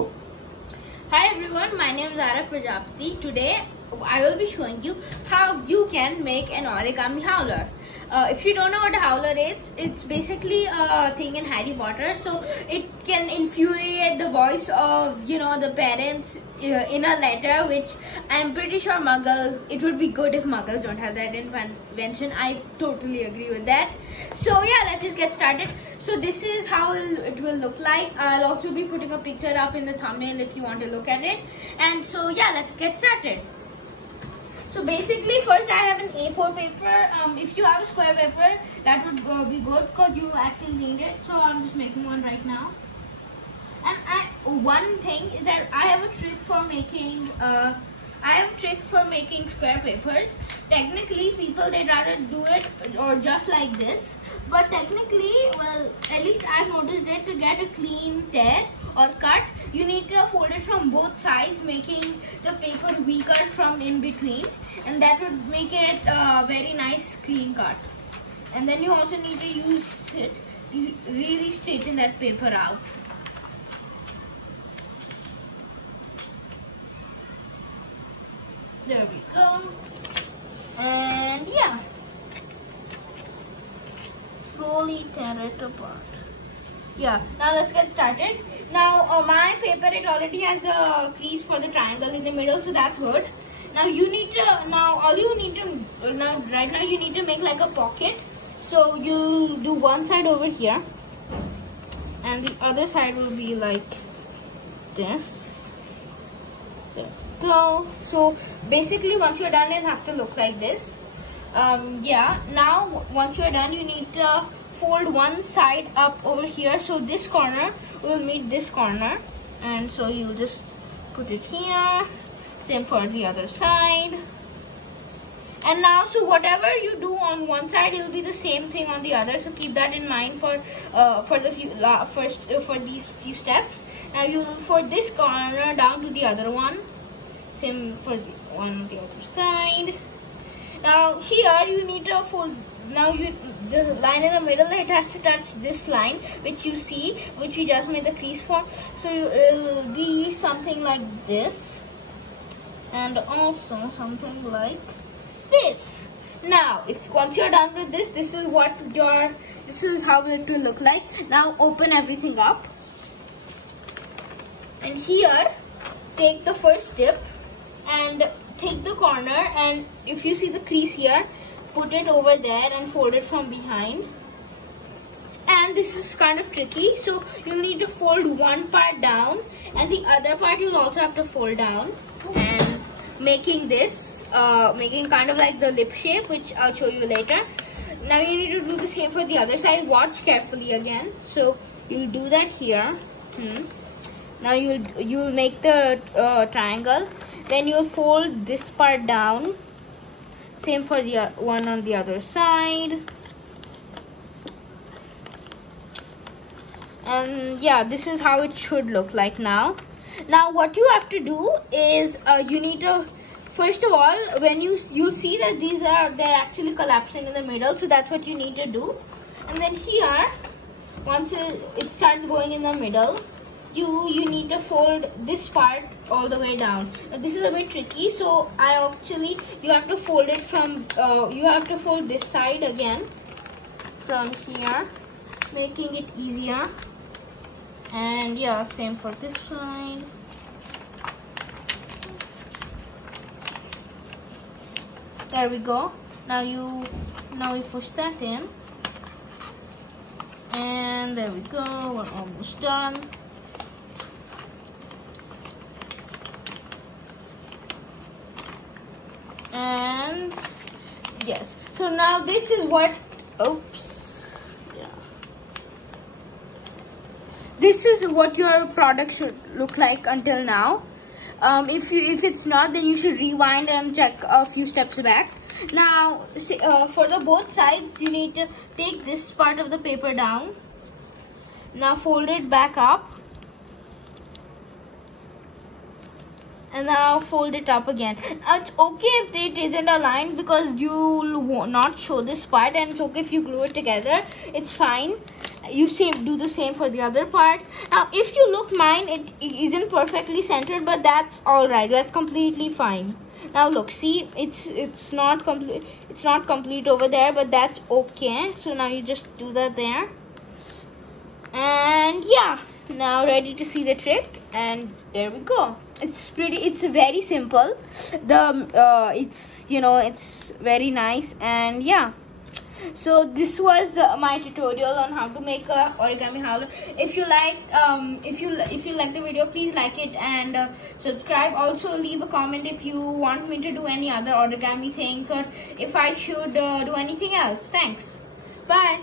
go. Hi everyone, my name is Zara Prajapati. Today I will be showing you how you can make an origami howler. If you don't know what a howler is, it's basically a thing in Harry Potter. So it can infuriate the voice of, the parents in a letter, which I'm pretty sure Muggles, it would be good if Muggles don't have that invention. I totally agree with that. So yeah, let's just get started. So this is how it will look like. I'll also be putting a picture up in the thumbnail if you want to look at it. And so yeah, let's get started. So basically, first I have an A4 paper. If you have a square paper, that would be good because you actually need it. So I'm just making one right now. And one thing is that I have a trick for making square papers. Technically, people, they'd rather do it or just like this. But technically, well, at least I've noticed that to get a clean tear or cut, you need to fold it from both sides, making the paper weaker from in between, and that would make it a very nice clean cut. And then you also need to use it to really straighten that paper out. There we go. And yeah, slowly tear it apart. Yeah, now let's get started. Now my paper, it already has the crease for the triangle in the middle, so that's good. Now you need to, right now you need to make like a pocket. So you'll do one side over here and the other side will be like this. There we go. So basically once you're done, it have to look like this. Yeah, now once you're done, you need to fold one side up over here, so this corner will meet this corner, and so you just put it here. Same for the other side. And now, so whatever you do on one side, it will be the same thing on the other. So keep that in mind for these few steps. Now you for this corner down to the other one. Same for the one on the other side. Now here you need to fold. Now the line in the middle, it has to touch this line, which you see, which we just made the crease for. So it'll be something like this, and also something like this. Now, once you're done with this, this is how it will look like. Now open everything up, and here take the first dip and take the corner, and if you see the crease here, put it over there and fold it from behind. And this is kind of tricky, so you'll need to fold one part down and the other part you'll also have to fold down, and making this making kind of like the lip shape, which I'll show you later. Now you need to do the same for the other side. Watch carefully again. So you'll do that here. Now you'll make the triangle, then you'll fold this part down. Same for the one on the other side. And yeah, this is how it should look like now. Now what you have to do is you need to, first of all, when you see that they're actually collapsing in the middle, so that's what you need to do. And then here, once it starts going in the middle, you need to fold this part all the way down. Now, this is a bit tricky, so you have to fold it from you have to fold this side again from here, making it easier. And yeah, same for this side. There we go. Now we push that in, and there we go. We're almost done. And yes, so now this is what, this is what your product should look like until now. If it's not, then you should rewind and check a few steps back. Now for the both sides, you need to take this part of the paper down. Now fold it back up, and now fold it up again. Now it's okay if it isn't aligned because you'll not show this part, and it's okay if you glue it together. It's fine. you do the same for the other part. Now if you look, mine it isn't perfectly centered, but that's all right, that's completely fine. Now look, see, it's not complete over there, but that's okay. So now you just do that there, and yeah, now ready to see the trick. And there we go. It's very simple. It's very nice. And yeah, so this was my tutorial on how to make a origami howler. If you like the video, please like it and subscribe. Also leave a comment if you want me to do any other origami things, or if I should do anything else. Thanks. Bye.